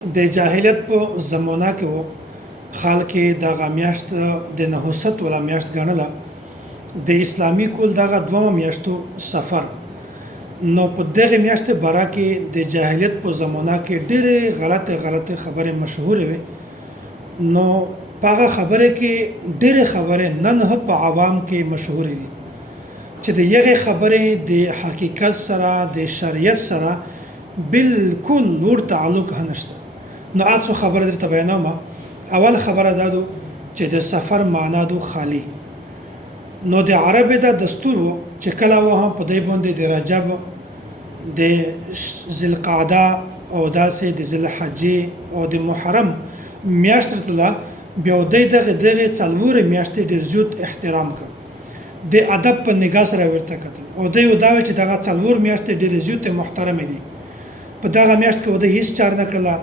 د جاهلیت په زمانه کې و خلک دغه میاشت د نحوست ولا میاشت ګڼله. د اسلامي کول دغه دومه میاشتو سفر نو په دغه میاشت باره کې د جاهلیت په زمانه کې ډېرې غلطه خبرې مشهورې وي. نو په هغه خبره کې ډېرې خبرې نن هم په عوام کې مشهورې دي چې د یغې خبرې د حقیقت سره د شریعت سره بالکل ور تعلق نشته. نو اڅو خبره درته بیانوم. اول خبره دا چې د سفر معنا دو خالی. نو د عربی دا دستور چې کله وه په دې باندې د رجب د ذوالقعده او داسې د ذوالحجې او د محرم میاشت تله بیا دغه څلور میاشتې ډېر زیات احترام کړ. د ادب په نگاه سره ورته کتل او د یو دا چې دغه څلور میاشتې ډېر زیات محترم دي. په دغه میاشت کې د هیڅ چار نه کړله.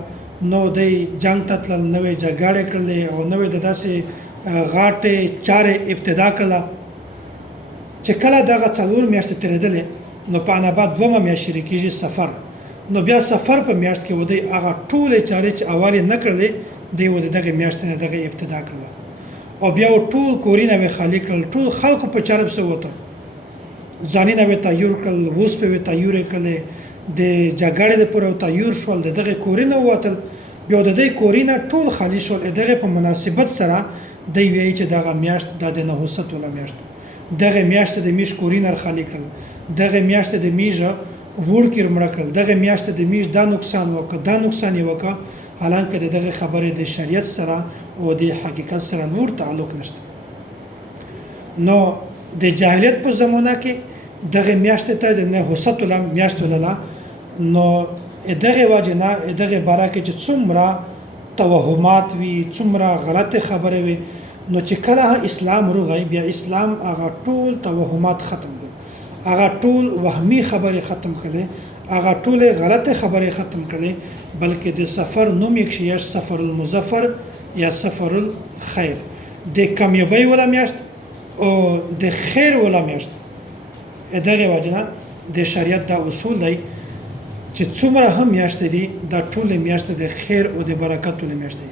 نو د جنگ ته تلل، نوې جګړې کړلې او نوې د داسې غاټې چارې ابتدا کړله چې کله دغه څلور میاشتې تېرېدلې نو په انا بعد دومه میاشت شروع کېږي سفر. نو بیا سفر په میاشت کې ودی هغه ټولې چارې چې اول یې نه کړلې دی د دغه میاشتې نه دغه ابتدا کړله او بیا ټول کورونه به خالی کړل. ټول خلکو په چارب سه وته ځانونه به تیار کړل، اوس په تیار کړل، د جګړې د پر تیار شول، دغه کورونه وتل. بیا د دې کورونه ټول خالی شول. دغه په مناسبت سره دی وی چې دغه میاشت د نحوست ولا میاشت دغه میاشت د میش کورینر خالی کړل، دغه میاشت د میش ورکر مړ کړل، دغه میاشت د میش دا نقصان وکړ، دا نقصان یې وکړ. حالانکه دغه خبره د شریعت سره او د حقیقت سره نور تعلق نشته. نو د جاهلیت په زمانه کې دغه میاشت ته د نحوست ولا میاشت ولا نو دغه واجنه دغه باره کې چې څومره توهمات وي، څومره غلطه خبره وي، نو چې کله اسلام راغی بیا اسلام هغه ټول توهمات ختم کړ، هغه ټول وهمي خبره ختم کړي، هغه ټول غلطه خبره ختم کړي. بلکې د سفر نوم یې شي سفر المظفر یا سفر الخير، د کامیابی ولا میاشت او د خیر ولا میاشت. دغه واجنه د شریعت دا اصول دی چې څومره هم میاشت دي دا ټول میاشت د خیر او د برکت ول میاشت دي.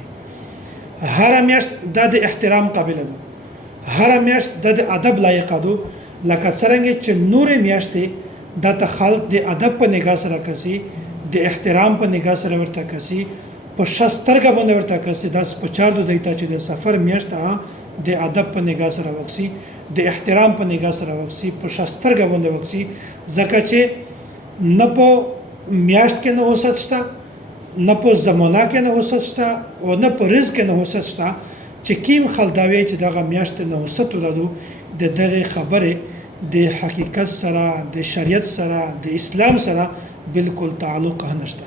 هر میاشت د احترام قابل ده، هر میاشت د ادب لایق ده. لکه څنګه چې نور میاشت د خلق د ادب په نگاه سره کسي، د احترام په نگاه سره ورته کسي، په شسترګه باندې ورته کسي. دا په چار دو دیتا چې د سفر میاشت د ادب په نگاه سره وکسي، د احترام په نگاه سره وکسي، په شسترګه باندې وکسي. ځکه چې نه په میاشت کې نحوست شته، نه په زمانه کې نحوست شته او نه په رزق کې نحوست شته. چې کیم خلداوی چې دغه میاشت نحوست ولادو د دغه خبره د حقیقت سره، د شریعت سره، د اسلام سره بالکل تعلق نشته.